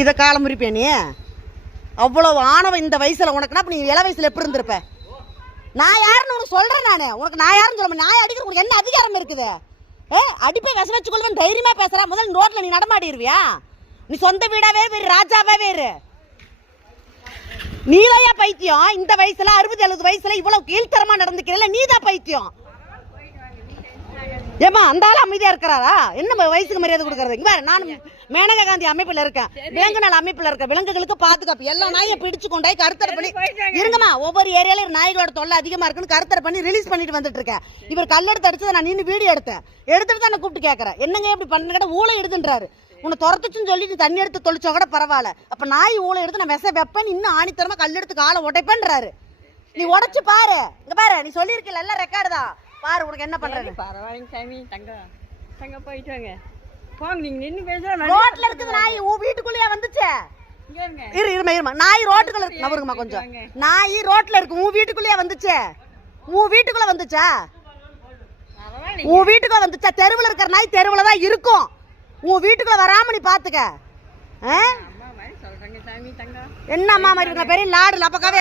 இதை காலம் முறிப்பே நீ? அவ்வளவு ஆணவம் இந்த வயசில் உனக்குன்னா அப்ப நீ இள வயசில் எப்படி இருந்திருப்ப? நான் யாருன்னு உனக்கு சொல்கிறேன் நான். உனக்கு நான் யாருன்னு சொல்ல நான் அடிக்கிற உனக்கு என்ன அதிகாரம் இருக்குது? ஏ அடிப்பை விச வச்சு தைரியமாக தைரியமா பேசுறா. முதல்ல ரோட்ல நீ நடமாடிடுவியா நீ சொந்த வீடாவே வேறு ராஜாவே வேறு. நீலையா பைத்தியம். இந்த வயசுல அறுபது எழுபது வயசுல இவ்வளவு கீழ்த்தரமா நடந்துக்கிறல நீதான் பைத்தியம். ஏமா அந்த ஆள் அமைதியா இருக்கிறாரா? என்ன வயசுக்கு மரியாதை கொடுக்கறது? இங்க பாரு நான் மேனகா காந்தி அமைப்புல இருக்கேன். விலங்கு நாள் அமைப்புல இருக்க விலங்குகளுக்கு பாதுகாப்பு. எல்லா நாயும் பிடிச்சு கொண்டாய் கருத்தரை பண்ணி இருங்கம்மா ஒவ்வொரு ஏரியால நாய்களோட தொல்லை அதிகமா இருக்குன்னு கருத்தரை பண்ணி ரிலீஸ் பண்ணிட்டு வந்துட்டு இருக்கேன். இவர் கல்லெடுத்து அடிச்சதை நான் நின்று வீடியோ எடுத்தேன். எடுத்துட்டு தான் கூப்பிட்டு கேட்கறேன் என்னங்க இப்படி பண்ண கிட்ட ஊழல் எடுத்துன்றாரு உன்னை துரத்துச்சுன்னு சொல்லி தண்ணி எடுத்து தொளிச்சா கூட பரவாயில்ல. அப்ப நாய் ஊழல் எடுத்து நான் விச வைப்பேன் இன்னும் ஆணித்தரமா கல்லெடுத்து காலை உடைப்பேன்றாரு. நீ உடைச்சு பாரு. இங்க பாரு நீ சொல்லியிருக்கல எல்லாம் ரெக்கார்டு தான். பாரு உனக்கு என்ன பண்றது? பரவாயில்லைங்க சாமி. தங்கம் தங்க போயிட்டு வாங்க. போங்க நீங்க நின்று பேசுறோம் ரோட்ல இருக்குது நாய். உன் வீட்டுக்குள்ளேயே வந்துச்சு? இரு இருமா இருமா. நாய் ரோட்டுக்குள்ள இருக்கு. நவருங்கம்மா கொஞ்சம். நாய் ரோட்ல இருக்கு. உன் வீட்டுக்குள்ளேயே வந்துச்சு? உன் வீட்டுக்குள்ள வந்துச்சா? உன் வீட்டுக்குள்ள வந்துச்சா? தெருவுல இருக்கிற நாய் தெருவுல தான் இருக்கும். உன் வீட்டுக்குள்ள வராம நீ பாத்துக்க. தங்கம். என்ன அம்மா மாதிரி பெரிய லாடு லப்பக்காவே